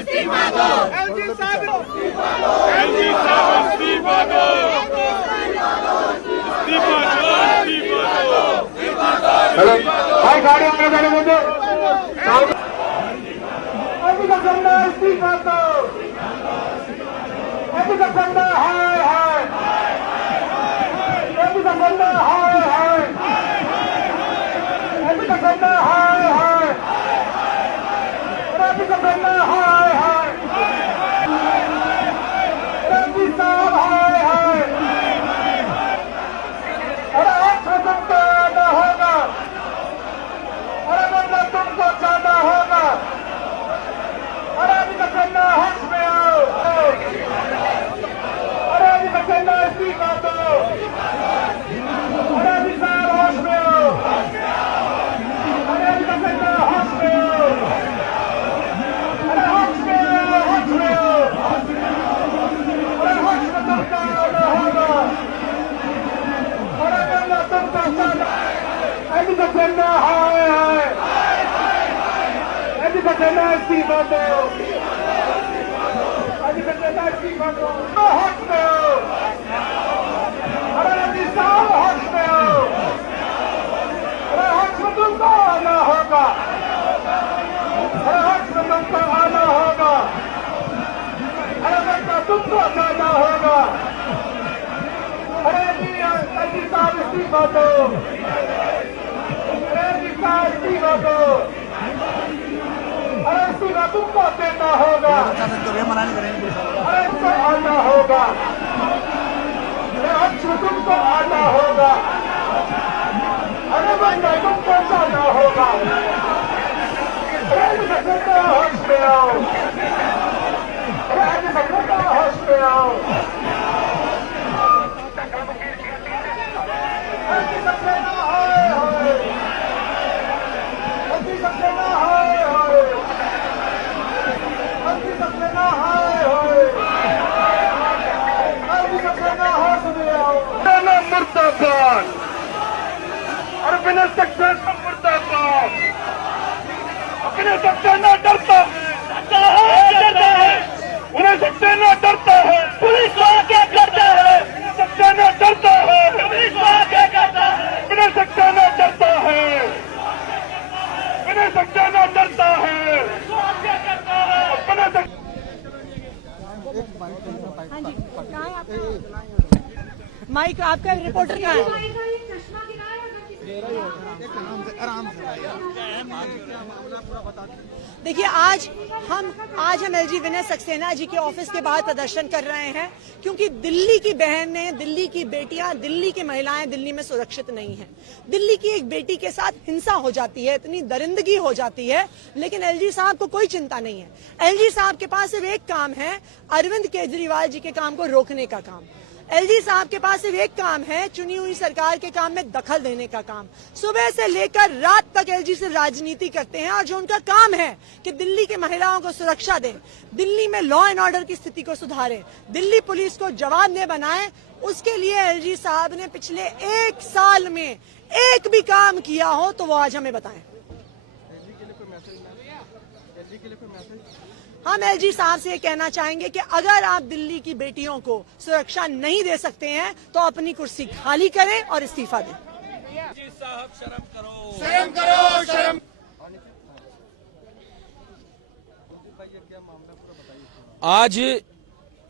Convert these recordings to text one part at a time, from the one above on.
इस्तीफा दो। एलजी साहब इस्तीफा दो। इस्तीफा दो। हेलो भाई, गाड़ी अंदर जाने मुझे अभी का झंडा इस्तीफा दो। अभी का झंडा हाय हाय, अभी का झंडा हाय हाय, अभी का झंडा हाय हाय, अभी का झंडा हाय हाय, एलजी साहब हाय हाय। अरे आज खत्म करना होगा, अरे वरना तुमको जाना होगा। अरे अभी का झंडा होश में आओ, अरे अभी का झंडा इस्तीफा दो। अरे अभी साहब होश में आओ, अरे अभी का झंडा होश में आओ, अरे होश में आओ, होश में आओ, अरे होश में तुमको आना होगा। अरे वरना तुमको जाना। अभी का झंडा हाय हाय, अभी का झंडा इस्तीफा दो। अभी का झंडा इस्तीफा दो। होश में आओ, अरे अभी साहब होश में आओ, अरे होश में तुमको आना होगा, अरे होश में तुमको आना होगा, अरे वरना तुमको जाना होगा। अरे अभी साहब इस्तीफा दो, अरे अभी साहब इस्तीफा दो, अरे इस्तीफा तुमको देना होगा, अरे तुमको आना होगा, अरे हर्ष तुमको आना होगा, अरे वरना तुमको जाना होगा। अरे झंडा होश में आओ, अरे झंडा होश में आओ, झंडा हाय हाय, झंडा हाय हाय, झंडा हाय हाय, झंडा होश में आओ। मुर्दाबाद, और बिना सक्सेना मुर्दाबाद, अपने सक्सेना डरता है, उन्हें सक्सेना डरता है, पुलिस वाला क्या करता है, सक्सेना डरता है, पुलिस वाला क्या करता है, बिना सक्सेना डरता है, बिना सक्सेना डरता है, बिना हाँ जी, कहाँ है आपका माइक? आपका रिपोर्टर कहाँ है? देखिए, आज हम एलजी विनय सक्सेना जी के ऑफिस के बाहर प्रदर्शन कर रहे हैं क्योंकि दिल्ली की बहनें, दिल्ली की बेटियां, दिल्ली की महिलाएं दिल्ली में सुरक्षित नहीं हैं। दिल्ली की एक बेटी के साथ हिंसा हो जाती है, इतनी दरिंदगी हो जाती है, लेकिन एलजी साहब को कोई चिंता नहीं है। एलजी साहब के पास सिर्फ एक काम है, अरविंद केजरीवाल जी के काम को रोकने का काम। एलजी साहब के पास सिर्फ एक काम है, चुनी हुई सरकार के काम में दखल देने का काम। सुबह से लेकर रात तक एलजी से राजनीति करते हैं और जो उनका काम है कि दिल्ली के महिलाओं को सुरक्षा दें, दिल्ली में लॉ एंड ऑर्डर की स्थिति को सुधारें, दिल्ली पुलिस को जवाबदेह बनाएं, उसके लिए एलजी साहब ने पिछले 1 साल में एक भी काम किया हो तो वो आज हमें बताएं। हम एलजी साहब से ये कहना चाहेंगे कि अगर आप दिल्ली की बेटियों को सुरक्षा नहीं दे सकते हैं तो अपनी कुर्सी खाली करें और इस्तीफा दें। एलजी साहब शर्म करो, शर्म करो, शर्म। आज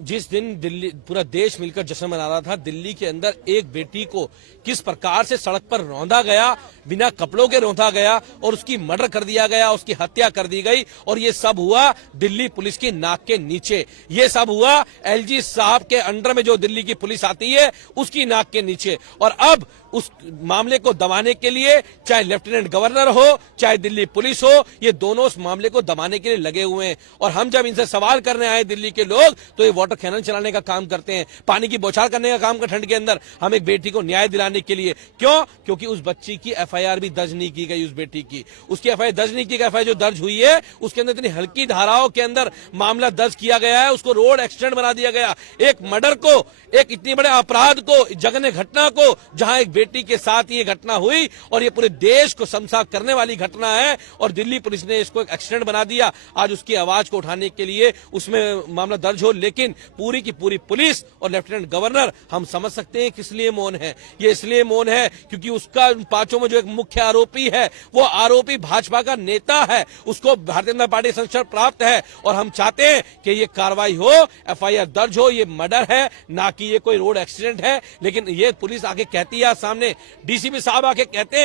जिस दिन दिल्ली पूरा देश मिलकर जश्न मना रहा था, दिल्ली के अंदर एक बेटी को किस प्रकार से सड़क पर रौंदा गया, बिना कपड़ों के रौंदा गया और उसकी मर्डर कर दिया गया, उसकी हत्या कर दी गई, और ये सब हुआ दिल्ली पुलिस की नाक के नीचे। ये सब हुआ एलजी साहब के अंडर में जो दिल्ली की पुलिस आती है उसकी नाक के नीचे। और अब उस मामले को दबाने के लिए चाहे लेफ्टिनेंट गवर्नर हो चाहे दिल्ली पुलिस हो, ये दोनों उस मामले को दबाने के लिए लगे हुए हैं। और हम जब इनसे सवाल करने आए दिल्ली के लोग तो ये वाटर कैनन चलाने का काम करते हैं, पानी की बौछार करने का काम कर ठंड के अंदर, हम एक बेटी को न्याय दिलाने के लिए। क्यों? क्योंकि उस बच्ची की एफआईआर भी दर्ज नहीं की गई, उस बेटी की उसकी एफआईआर दर्ज नहीं की गई। एफआईआर जो दर्ज हुई है उसके अंदर इतनी हल्की धाराओं के अंदर मामला दर्ज किया गया है, उसको रोड एक्सीडेंट बना दिया गया। एक मर्डर को, एक इतनी बड़े अपराध को, जघन्य घटना को, जहां एक बेटी के साथ ये घटना हुई और ये पूरे देश को शर्मसार करने वाली घटना है और दिल्ली पुलिस ने इसको एक एक्सीडेंट बना दिया। आज उसकी आवाज को उठाने के लिए उसमें मामला दर्ज हो, लेकिन पूरी की पूरी पुलिस और लेफ्टिनेंट गवर्नर हम समझ सकते हैं किस लिए मौन है। ये इसलिए मौन है क्योंकि उसका उन पांचों में जो एक मुख्य आरोपी है वो आरोपी भाजपा का नेता है, उसको भारतीय जनता पार्टी संरक्षण प्राप्त है और हम चाहते हैं कि ये कार्रवाई हो, एफआईआर दर्ज हो। ये मर्डर है, ना कि ये कोई रोड एक्सीडेंट है। लेकिन ये पुलिस आके कहती है, सामने डीसीपी साहब आके कहते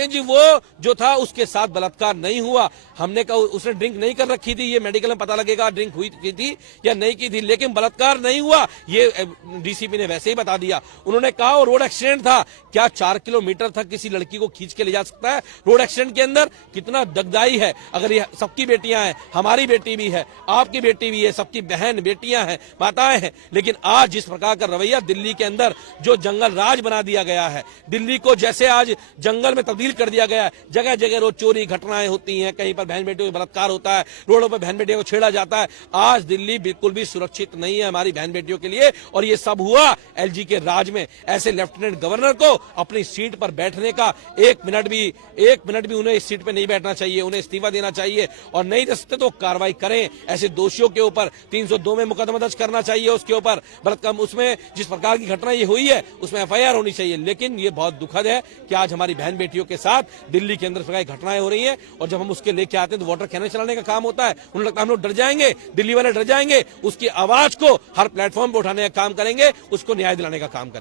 हैं जी वो जो था उसके साथ बलात्कार नहीं हुआ। हमने कहा उसने ड्रिंक नहीं कर रखी थी, ये मेडिकल में पता लगेगा ड्रिंक हुई की थी या नहीं की थी, लेकिन बलात्कार नहीं हुआ ये डीसीपी ने वैसे ही बता दिया। उन्होंने कहा वो रोड एक्सीडेंट था। क्या 4 किलोमीटर तक किसी लड़की को खींच के ले जा सकता है रोड एक्सीडेंट के अंदर? कितना दगदाई है। अगर ये सबकी बेटियां हैं, हमारी बेटी भी है, आपकी बेटी भी है, सबकी बहन बेटियां हैं, माताएं हैं, लेकिन आज जिस प्रकार का रवैया दिल्ली के अंदर जो जंगल राज बना दिया गया है, दिल्ली को जैसे आज जंगल में तब्दील कर दिया गया है, जगह जगह रोज चोरी घटनाएं होती हैं, कहीं पर बहन बेटियों को बलात्कार होता है, रोडों पर बहन बेटियों को छेड़ा जाता है। आज दिल्ली बिल्कुल भी सुरक्षित नहीं है हमारी बहन बेटियों के लिए और ये सब हुआ एलजी के राज में। ऐसे लेफ्टिनेंट गवर्नर को अपनी सीट पर बैठने का एक मिनट भी उन्हें इस सीट पर नहीं बैठना चाहिए, उन्हें इस्तीफा देना चाहिए और नहीं दे सकते तो कार्रवाई करें। ऐसे दोषियों के ऊपर 302 में मुकदमा दर्ज करना चाहिए, उसके ऊपर बलात्कार, उसमें जिस प्रकार की घटना ये हुई है उसमें एफआईआर होनी चाहिए। लेकिन ये बहुत दुखद है कि आज हमारी बहन बेटियों के साथ दिल्ली के अंदर प्रकार की घटनाएं हो रही हैं और जब हम उसके लेके आते हैं तो वाटर कैनन चलाने का काम होता है। उन्हें लगता है हम लोग डर जाएंगे, दिल्ली वाले डर जाएंगे। उसकी आवाज को हर प्लेटफॉर्म पर उठाने का काम करेंगे, उसको न्याय दिलाने का काम करेंगे।